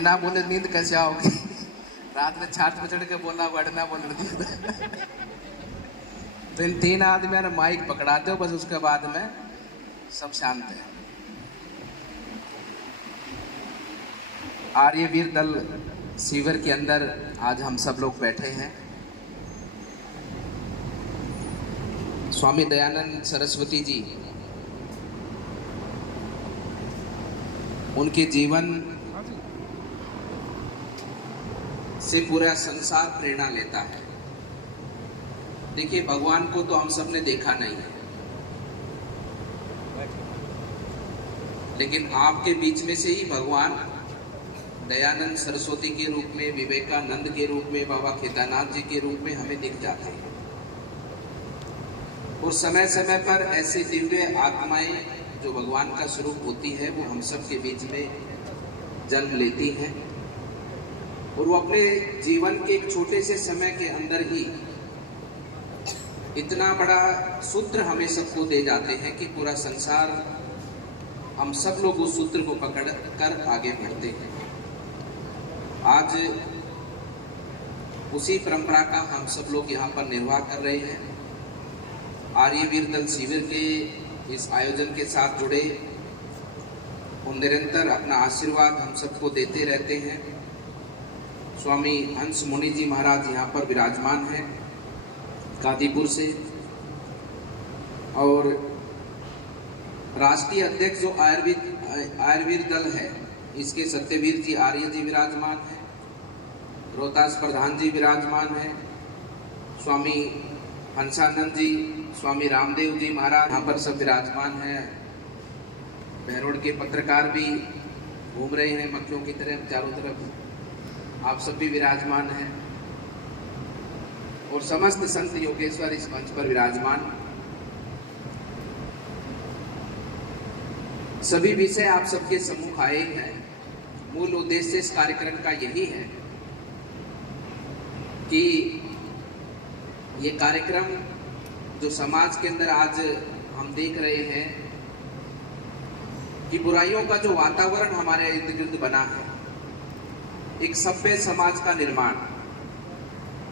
ना बोले नींद कैसे आओगी? रात में छात में चढ़ के बोलना बैठना बोल रही तो इन तीन आदमी ने माइक पकड़ाते हो बस, उसके बाद में सब शांत है। आर्यवीर दल शिविर के अंदर आज हम सब लोग बैठे हैं। स्वामी दयानंद सरस्वती जी, उनके जीवन से पूरा संसार प्रेरणा लेता है। देखिए, भगवान को तो हम सब ने देखा नहीं है, लेकिन आपके बीच में से ही भगवान दयानंद सरस्वती के रूप में, विवेकानंद के रूप में, बाबा केदारनाथ जी के रूप में हमें दिख जाते हैं। और समय समय पर ऐसे दिव्य आत्माएं जो भगवान का स्वरूप होती है वो हम सब के बीच में जन्म लेती हैं, और वो अपने जीवन के एक छोटे से समय के अंदर ही इतना बड़ा सूत्र हमें सबको दे जाते हैं कि पूरा संसार, हम सब लोग उस सूत्र को पकड़ कर आगे बढ़ते हैं। आज उसी परंपरा का हम सब लोग यहाँ पर निर्वाह कर रहे हैं। आर्यवीर दल शिविर के इस आयोजन के साथ जुड़े और निरंतर अपना आशीर्वाद हम सबको देते रहते हैं। स्वामी हंस मुनि जी महाराज यहाँ पर विराजमान हैं कादीपुर से, और राष्ट्रीय अध्यक्ष जो आयुर्वेद दल है इसके सत्यवीर जी आर्य जी विराजमान हैं, रोहतास प्रधान जी विराजमान हैं, स्वामी हंसानंद जी, स्वामी रामदेव जी महाराज यहाँ पर सब विराजमान हैं। बहरोड के पत्रकार भी घूम रहे हैं मक्खियों की तरह चारों तरफ, आप सब भी विराजमान हैं, और समस्त संत योगेश्वर इस मंच पर विराजमान। सभी विषय आप सबके सम्मुख आए हैं। मूल उद्देश्य इस कार्यक्रम का यही है कि ये कार्यक्रम जो समाज के अंदर आज हम देख रहे हैं कि बुराइयों का जो वातावरण हमारे इर्द गिर्द बना है, एक सभ्य समाज का निर्माण,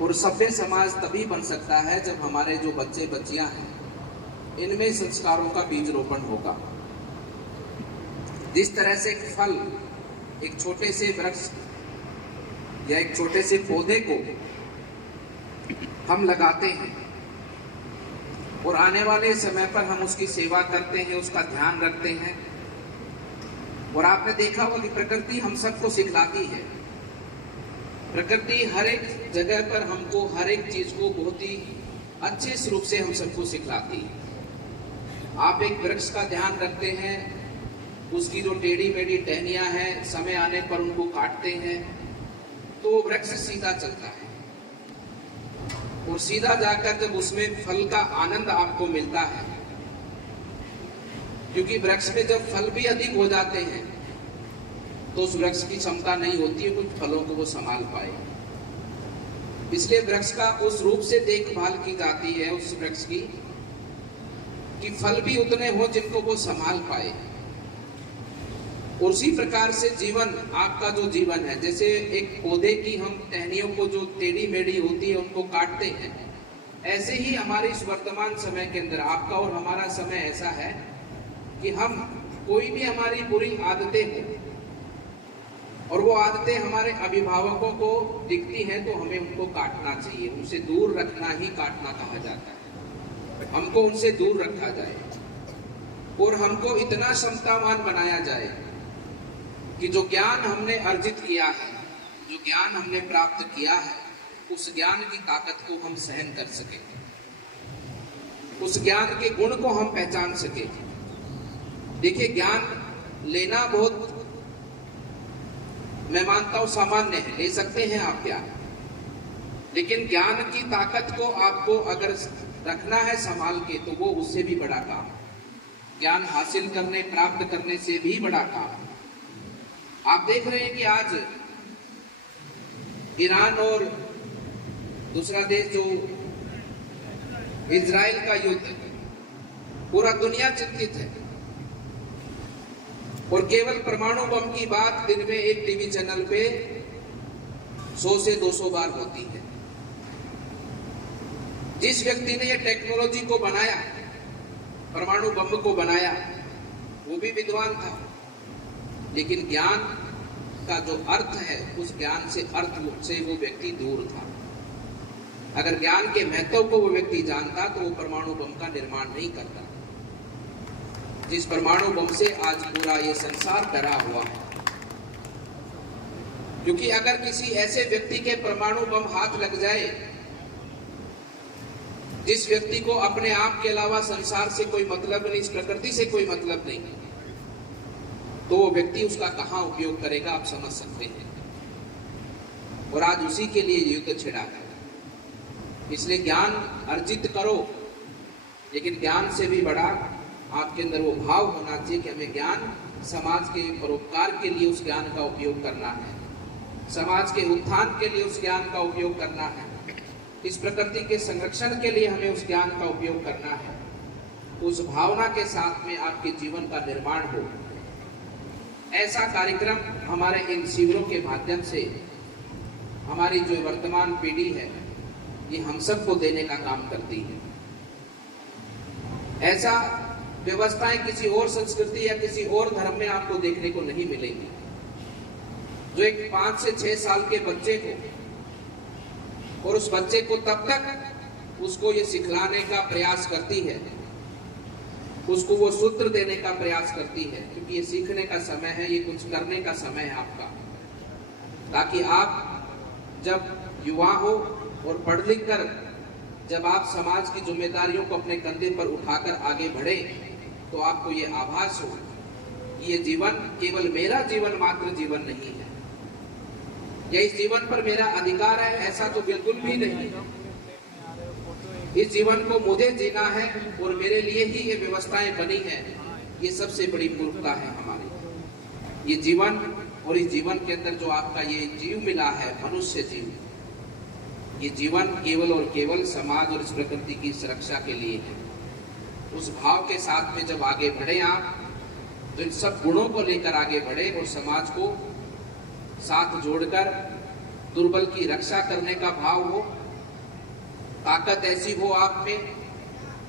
और सभ्य समाज तभी बन सकता है जब हमारे जो बच्चे बच्चियां हैं इनमें संस्कारों का बीज रोपण होगा। जिस तरह से एक फल एक छोटे से वृक्ष या एक छोटे से पौधे को हम लगाते हैं और आने वाले समय पर हम उसकी सेवा करते हैं, उसका ध्यान रखते हैं, और आपने देखा होगा कि प्रकृति हम सबको सिखलाती है। प्रकृति हर एक जगह पर हमको हर एक चीज को बहुत ही अच्छे रूप से हम सबको सिखलाती है। आप एक वृक्ष का ध्यान रखते हैं, उसकी जो टेढ़ी मेढ़ी टहनियां हैं समय आने पर उनको काटते हैं तो वृक्ष सीधा चलता है, और सीधा जाकर जब उसमें फल का आनंद आपको मिलता है, क्योंकि वृक्ष में जब फल भी अधिक हो जाते हैं तो उस वृक्ष की क्षमता नहीं होती है कुछ फलों को वो संभाल पाए। इसलिए वृक्ष का उस रूप से देखभाल की जाती है उस वृक्ष की कि फल भी उतने हो जिनको वो संभाल पाए। और उसी प्रकार से जीवन, आपका जो जीवन है, जैसे एक पौधे की हम टहनियों को जो टेढ़ी मेढ़ी होती है उनको काटते हैं, ऐसे ही हमारे इस वर्तमान समय के अंदर आपका और हमारा समय ऐसा है कि हम कोई भी हमारी बुरी आदतें हो और वो आदतें हमारे अभिभावकों को दिखती हैं तो हमें उनको काटना चाहिए, उनसे दूर रखना ही काटना कहा जाता है। हमको उनसे दूर रखा जाए और हमको इतना क्षमतावान बनाया जाए कि जो ज्ञान हमने अर्जित किया है, जो ज्ञान हमने प्राप्त किया है, उस ज्ञान की ताकत को हम सहन कर सके, उस ज्ञान के गुण को हम पहचान सके। देखिए, ज्ञान लेना बहुत, मैं मानता हूं सामान्य है, ले सकते हैं आप ज्ञान, लेकिन ज्ञान की ताकत को आपको अगर रखना है संभाल के तो वो उससे भी बड़ा काम, ज्ञान हासिल करने प्राप्त करने से भी बड़ा काम। आप देख रहे हैं कि आज ईरान और दूसरा देश जो इजराइल का युद्ध, पूरा दुनिया चिंतित है। और केवल परमाणु बम की बात दिन में एक टीवी चैनल पे 100 से 200 बार होती है। जिस व्यक्ति ने ये टेक्नोलॉजी को बनाया, परमाणु बम को बनाया, वो भी विद्वान था, लेकिन ज्ञान का जो अर्थ है, उस ज्ञान से अर्थ से वो व्यक्ति दूर था। अगर ज्ञान के महत्व को वो व्यक्ति जानता तो वो परमाणु बम का निर्माण नहीं करता, जिस परमाणु बम से आज पूरा ये संसार डरा हुआ है। क्योंकि अगर किसी ऐसे व्यक्ति के परमाणु बम हाथ लग जाए, जिस व्यक्ति को अपने आप के अलावा संसार से कोई मतलब नहीं, इस प्रकृति से कोई मतलब नहीं, तो वो व्यक्ति उसका कहां उपयोग करेगा, आप समझ सकते हैं। और आज उसी के लिए युद्ध छिड़ा है। इसलिए ज्ञान अर्जित करो, लेकिन ज्ञान से भी बड़ा आपके अंदर वो भाव होना चाहिए कि हमें ज्ञान समाज के परोपकार के लिए उस ज्ञान का उपयोग करना है, समाज के उत्थान के लिए उस ज्ञान का उपयोग करना है, इस प्रकृति के संरक्षण के लिए हमें उस ज्ञान का उपयोग करना है। उस भावना के साथ में आपके जीवन का निर्माण हो, ऐसा कार्यक्रम हमारे इन शिविरों के माध्यम से हमारी जो वर्तमान पीढ़ी है, ये हम सबको देने का काम करती है। ऐसा व्यवस्थाएं किसी और संस्कृति या किसी और धर्म में आपको देखने को नहीं मिलेंगी। जो एक 5 से 6 साल के बच्चे को, और उस बच्चे को तब तक उसको ये सिखलाने का प्रयास करती है, उसको वो सूत्र देने का प्रयास करती है, क्योंकि ये सीखने का समय है, ये कुछ करने का समय है आपका, ताकि आप जब युवा हो और पढ़ लिख कर जब आप समाज की जिम्मेदारियों को अपने कंधे पर उठाकर आगे बढ़े, तो आपको ये आभास हो कि ये जीवन केवल मेरा जीवन मात्र जीवन नहीं है, या इस जीवन पर मेरा अधिकार है, ऐसा तो बिल्कुल भी नहीं। इस जीवन को मुझे जीना है और मेरे लिए ही ये व्यवस्थाएं बनी है। ये सबसे बड़ी मूर्खता है हमारी। ये जीवन और इस जीवन के अंदर जो आपका ये जीव मिला है, मनुष्य जीव, ये जीवन केवल और केवल समाज और इस प्रकृति की सुरक्षा के लिए है। उस भाव के साथ में जब आगे बढ़े आप, तो इन सब गुणों को लेकर आगे बढ़े और समाज को साथ जोड़कर दुर्बल की रक्षा करने का भाव हो, ताकत ऐसी हो आप में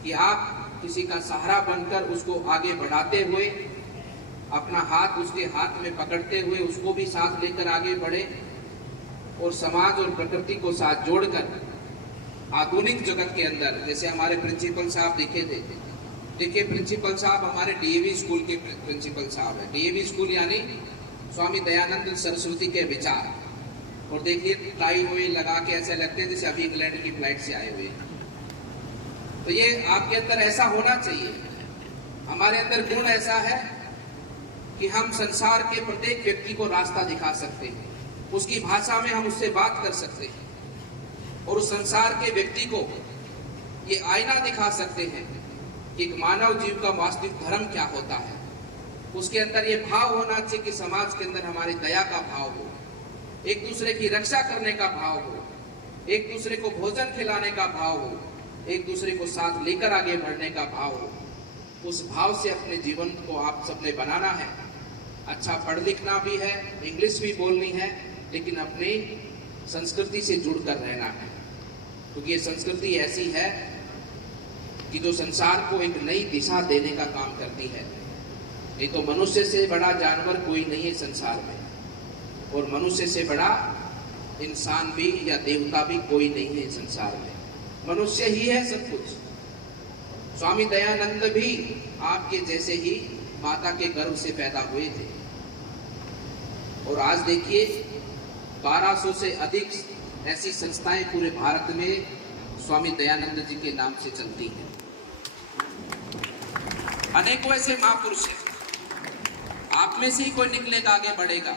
कि आप किसी का सहारा बनकर उसको आगे बढ़ाते हुए, अपना हाथ उसके हाथ में पकड़ते हुए उसको भी साथ लेकर आगे बढ़े और समाज और प्रकृति को साथ जोड़कर आधुनिक जगत के अंदर, जैसे हमारे प्रिंसिपल साहब दिखे थे, देखिए प्रिंसिपल साहब हमारे डीएवी स्कूल के प्रिंसिपल साहब है। डीएवी स्कूल यानी स्वामी दयानंद सरस्वती के विचार, और देखिए टाई हुई लगा के ऐसे लगते हैं जैसे अभी इंग्लैंड की फ्लाइट से आए हुए। तो ये आपके अंदर ऐसा होना चाहिए। हमारे अंदर गुण ऐसा है कि हम संसार के प्रत्येक व्यक्ति को रास्ता दिखा सकते हैं, उसकी भाषा में हम उससे बात कर सकते हैं, और उस संसार के व्यक्ति को ये आईना दिखा सकते हैं कि एक मानव जीव का वास्तविक धर्म क्या होता है। उसके अंदर ये भाव होना चाहिए कि समाज के अंदर हमारी दया का भाव हो, एक दूसरे की रक्षा करने का भाव हो, एक दूसरे को भोजन खिलाने का भाव हो, एक दूसरे को साथ लेकर आगे बढ़ने का भाव हो। उस भाव से अपने जीवन को आप सबने बनाना है। अच्छा पढ़ लिखना भी है, इंग्लिश भी बोलनी है, लेकिन अपनी संस्कृति से जुड़कर रहना है, क्योंकि ये संस्कृति ऐसी है कि जो संसार को एक नई दिशा देने का काम करती है। नहीं तो मनुष्य से बड़ा जानवर कोई नहीं है संसार में, और मनुष्य से बड़ा इंसान भी या देवता भी कोई नहीं है संसार में। मनुष्य ही है सब कुछ। स्वामी दयानंद भी आपके जैसे ही माता के गर्भ से पैदा हुए थे, और आज देखिए 1200 से अधिक ऐसी संस्थाएं पूरे भारत में स्वामी दयानंद जी के नाम से चलती हैं। अनेकों ऐसे महापुरुष हैं। आप में से ही कोई निकलेगा, आगे बढ़ेगा,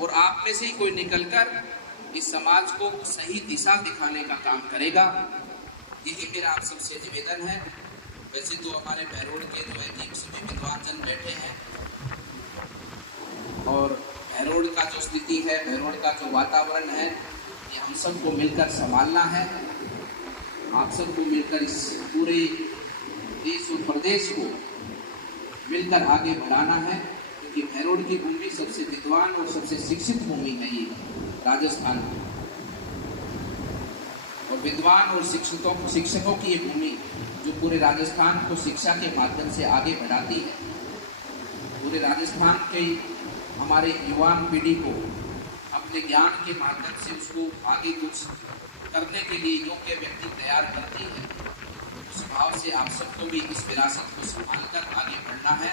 और आप में से ही कोई निकलकर इस समाज को सही दिशा दिखाने का काम करेगा। यही मेरा आप सबसे निवेदन है। वैसे तो हमारे भैरोड के जो है कि सभी विद्वान जन बैठे हैं, और भैरोड का जो स्थिति है, भैरोड का जो वातावरण है, ये हम सबको मिलकर संभालना है। आप सबको मिलकर इस पूरे देश और प्रदेश को मिलकर आगे बढ़ाना है, क्योंकि भैरोड की भूमि सबसे विद्वान और सबसे शिक्षित भूमि है ये राजस्थान की। और विद्वान और शिक्षकों की ये भूमि जो पूरे राजस्थान को शिक्षा के माध्यम से आगे बढ़ाती है, पूरे राजस्थान के हमारे युवान पीढ़ी को अपने ज्ञान के माध्यम से उसको आगे कुछ करने के लिए योग्य व्यक्ति तैयार करती है। उस भाव से आप सबको भी इस विरासत को संभाल कर आगे बढ़ना है।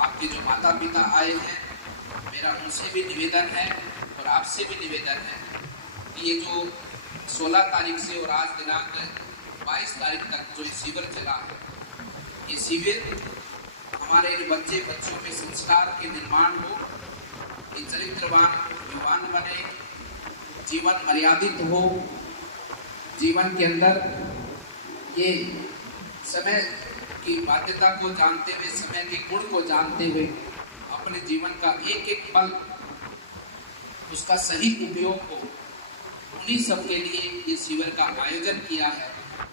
आपके जो माता पिता आए हैं, मेरा उनसे भी निवेदन है और आपसे भी निवेदन है कि ये जो 16 तारीख से और आज दिनांक 22 तारीख तक जो शिविर चला है, ये शिविर हमारे बच्चों में संस्कार के निर्माण हो, ये चरित्रवान युवान बने, जीवन मर्यादित हो, जीवन के अंदर ये समय की बाध्यता को जानते हुए, समय के गुण को जानते हुए अपने जीवन का एक एक पल उसका सही उपयोग हो, उन्हीं सब के लिए ये शिविर का आयोजन किया है।